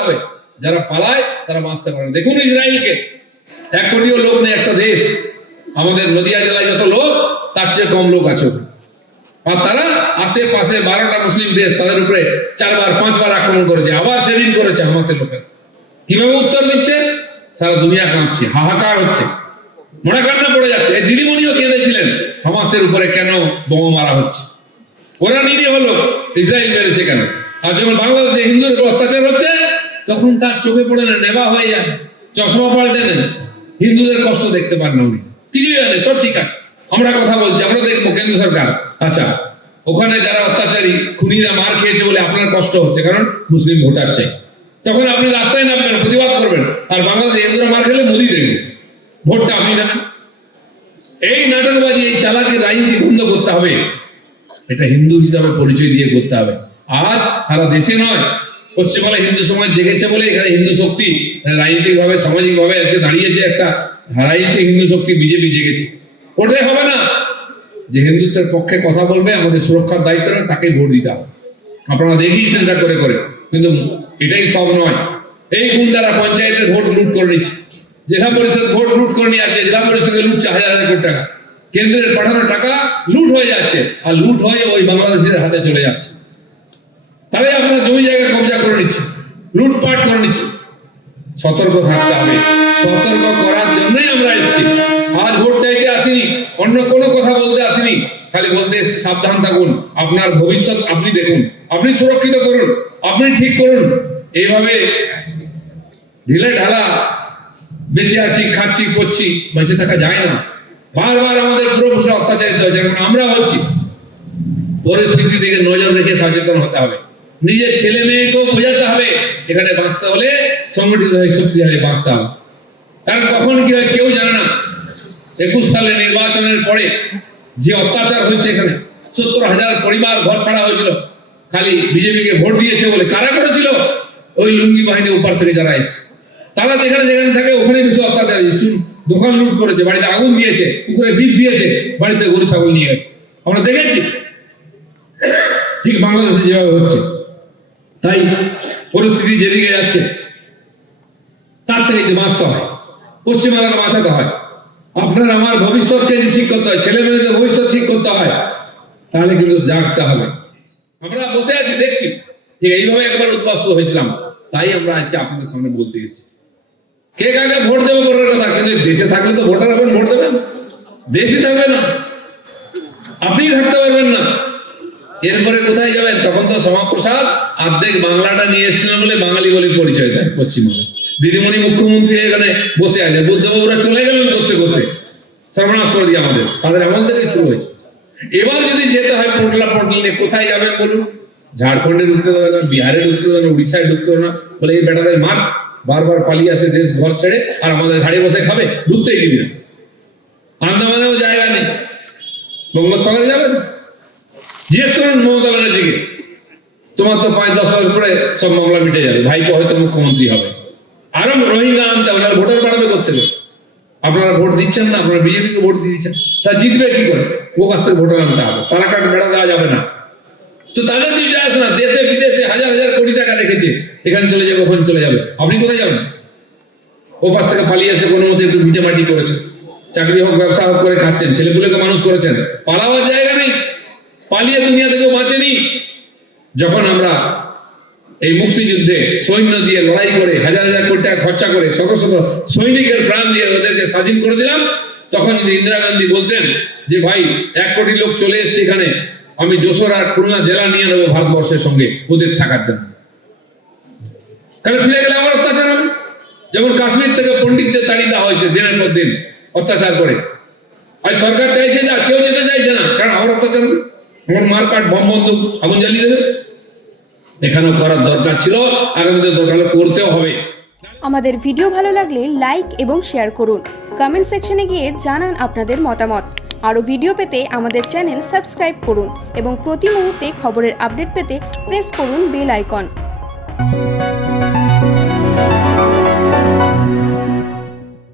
হবে যারা পালায়, তারা বাঁচতে পারে দেখুন ইসরায়েলকে। এক কোটিও লোক নেই একটা দেশ। আমাদের নদিয়া জেলায় যত লোক, তার চেয়ে কম লোক আছে। আর তারা আশেপাশে বারোটা মুসলিম দেশ তাদের উপরে চারবার, পাঁচবার আক্রমণ করেছে। আবার সেদিন করেছে হামাসের লোকের। কীভাবে উত্তর দিচ্ছে? সারা দুনিয়া কাঁপছে, হাহাকার হচ্ছে। মনে কান্না পড়ে যাচ্ছে। এই দিদিমণিও কেঁদেছিলেন, হামাসের উপরে কেন বোমা মারা হচ্ছে? ওরা নিরীহ হলো ইসরায়েল মেরেছে কেন? আর যখন বাংলাদেশে হিন্দুর উপর অত্যাচার হচ্ছে তখন তার চোখে পড়ে না নেবা হয়ে যায়। চশমা পাল্টে নেন হিন্দুদের কষ্ট দেখতে পান না উনি। কিছুই জানে সব ঠিক আছে। আমরা কথা বলছি, আমরা দেখব কেন্দ্র সরকার। আচ্ছা ওখানে যারা অত্যাচারী, খুনিরা মার খেয়েছে বলে আপনার কষ্ট হচ্ছে, কারণ মুসলিম ভোটার চাই। তখন আপনি রাস্তায় নামবেন, প্রতিবাদ করবেন। আর বাংলাদেশে হিন্দুরা মার খেলে মোদি দেখবে ভোটটা আপনি না। এই নাটকবাজি, এই চালাকি, রাজনীতি বন্ধ করতে হবে। এটা হিন্দু হিসাবে পরিচয় দিয়ে করতে হবে। আজ সারা দেশে নয় পশ্চিমবাংলা হিন্দু সমাজ জেগেছে বলে এখানে হিন্দু শক্তি রাজনৈতিকভাবে, সামাজিকভাবে আজকে দাঁড়িয়েছে একটা রাজনৈতিক হিন্দু শক্তি বিজেপি জেগেছে। ওটাই হবে না। যে হিন্দুত্বের পক্ষে কথা বলবে, আমাদের সুরক্ষার দায়িত্ব নেয় তাকেই ভোট দিতে হবে। আপনারা দেখিয়েছেন এটা করে করে, কিন্তু এটাই সব নয়। এই গুন্ডারা পঞ্চায়েতের ভোট লুট করে নিচ্ছে। জেলা পরিষদ ভোট লুট করে নিয়ে আছে জেলা পরিষদে লুটছে হাজার হাজার কোটি টাকা। কেন্দ্রের পাঠানো টাকা লুট হয়ে যাচ্ছে, আর লুট হয়ে ওই বাংলাদেশিদের হাতে চলে যাচ্ছে। তাহলে আপনার জমি জায়গা কবজা করে নিচ্ছে লুটপাট করে নিচ্ছে সতর্ক থাকতে হবে। সতর্ক করার জন্যই আমরা এসেছি। আজ ভোট চাইতে আসিনি, অন্য কোনো কথা বলতে আসিনি। খালি বলতে এসেছি, সাবধান থাকুন। আপনার ভবিষ্যৎ আপনি দেখুন। আপনি সুরক্ষিত করুন। আপনি ঠিক করুন। এইভাবে ঢিলে ঢালা বেঁচে আছি, খাচ্ছি, পড়ছি, বেঁচে থাকা যায় না। বারবার আমাদের পুরোপুরি অত্যাচারিত হয়েছে, এখন আমরা হচ্ছি। পরিস্থিতি দিকে নজর রেখে সচেতন হতে হবে। নিজের ছেলে মেয়েকেও বোঝাতে হবে। এখানে বাঁচতে হলে সংগঠিত হয়ে শক্তিশালী বাঁচতে হবে। কারণ কখন কি হয় কেউ জানে না। একুশ সালে নির্বাচনের পরে যে অত্যাচার হয়েছে এখানে, সত্তর হাজার পরিবার ঘর ছাড়া হয়েছিল। খালি বিজেপিকে ভোট দিয়েছে বলে কারা করেছিল? ওই লুঙ্গি বাহিনী উপর থেকে যারা এসছে। তারা যেখানে যেখানে থাকে ওখানে বেশি অত্যাচার। দোকান লুট করেছে, বাড়িতে আগুন দিয়েছে, পুকুরে বিষ দিয়েছে, বাড়িতে গরু ছাগল নিয়ে গেছে। আমরা দেখেছি। ঠিক বাংলাদেশে যেভাবে হচ্ছে। তাই পরিস্থিতি যেদিকে যাচ্ছে, তার থেকে বাঁচতে হয়। পশ্চিমবাংলাকে বাঁচাতে হয়। আপনার আমার ভবিষ্যৎকে ঠিক করতে হয়, ছেলে মেয়েদের ভবিষ্যৎ ঠিক করতে হয়, তাহলে কিন্তু জাগতে হবে। আমরা বসে আছি, দেখছি। ঠিক এইভাবে একবার উদ্বাস্ত হয়েছিলাম। তাই আমরা আজকে আপনাদের সামনে বলতে এসেছি। কে কাকে ভোট দেবো বলার কথা? কিন্তু দেশে থাকলে তো ভোটার হবেন ভোট দেবেন। দেশে থাকবে না। আপনি থাকতে পারবেন না। এরপরে কোথায় যাবেন? তখন তো শ্যামাপ্রসাদ অর্ধেক বাংলাটা নিয়ে এসেছিলেন বলে বাঙালি বলে পরিচয় দেয় পশ্চিমবঙ্গে। দিদিমণি মুখ্যমন্ত্রী এখানে বসে আছে। বুদ্ধবাবুরা চলে গেলেন করতে করতে। সর্বনাশ করে দিয়ে আমাদের। তাদের এমন থেকেই শুরু হয়েছে। এবার যদি যেতে হয় পোটলা পোটলা নিয়ে কোথায় যাবেন বলুন? ঝাড়খণ্ডে ঢুকতে দেবে না বিহারে ঢুকতে দেবে না উড়িষ্যায় ঢুকতে দেবে না বলে এই বেটাদের মার বারবার পালিয়ে আসে, দেশ ঘর ছেড়ে, আর আমাদের ঘাড়ি বসে খাবে, ঢুকতেই দিবি না। আন্দামানেও জায়গা নেই। বঙ্গোপসাগরে যাবেন? জিজ্ঞেস করুন মমতা তোমার তো পাঁচ দশ বছর পরে সব মামলা মিটে যাবে। ভাইপো হয়তো মুখ্যমন্ত্রী হবে। আরও রোহিঙ্গা আনতে হবে ভোটার বাড়াবে করতে হবে। আপনারা ভোট দিচ্ছেন না, আপনারা বিজেপিকে ভোট দিয়ে দিচ্ছেন। তা জিতবে কি করে? ও কাছ থেকে ভোটার আনতে হবে। তারা কাট বেড়া দেওয়া যাবে না। তো তাদের কিছু যায় না, দেশে, বিদেশে হাজার হাজার কোটি টাকা রেখেছে। এখানে চলে যাবে, ওখানে চলে যাবে। আপনি কোথায় যাবেন? ও পাশ থেকে পালিয়ে এসে কোনো মতে একটু ভিটে মাটি করেছে। চাকরি হোক, ব্যবসা হোক করে খাচ্ছেন, ছেলেপুলেকে মানুষ করেছেন। পালাবার জায়গা নেই পালিয়ে দুনিয়া থেকে বাঁচেনি যখন আমরা এই মুক্তিযুদ্ধে সৈন্য দিয়ে লড়াই করে, হাজার হাজার কোটি টাকা খরচা করে, শত শত সৈনিকের প্রাণ দিয়ে ওদেরকে স্বাধীন করে দিলাম, তখন ইন্দিরা গান্ধী বলতেন যে, ভাই, এক কোটি লোক চলে এসছে এখানে, আমি যশোর আর খুলনা জেলা নিয়ে নেব ভারতবর্ষের সঙ্গে ওদের থাকার জন্য। কারণ ফিরে গেলে আবার অত্যাচার হবে। যেমন কাশ্মীর থেকে পণ্ডিতদের তাড়িয়ে দেওয়া হয়েছে দিনের পর দিন অত্যাচার করে। আর সরকার চাইছে যা কেউ যেতে চাইছে না কারণ আমার অত্যাচার বন্ধ আগুন জ্বালিয়ে দেবে। এখানেও করার দরকার ছিল, আগামীতে দরকার করতেও হবে। আমাদের ভিডিও ভালো লাগলে লাইক এবং শেয়ার করুন। কমেন্ট সেকশনে গিয়ে জানান আপনাদের মতামত। আরও ভিডিও পেতে আমাদের চ্যানেল সাবস্ক্রাইব করুন এবং প্রতি মুহূর্তে খবরের আপডেট পেতে প্রেস করুন বেল আইকন।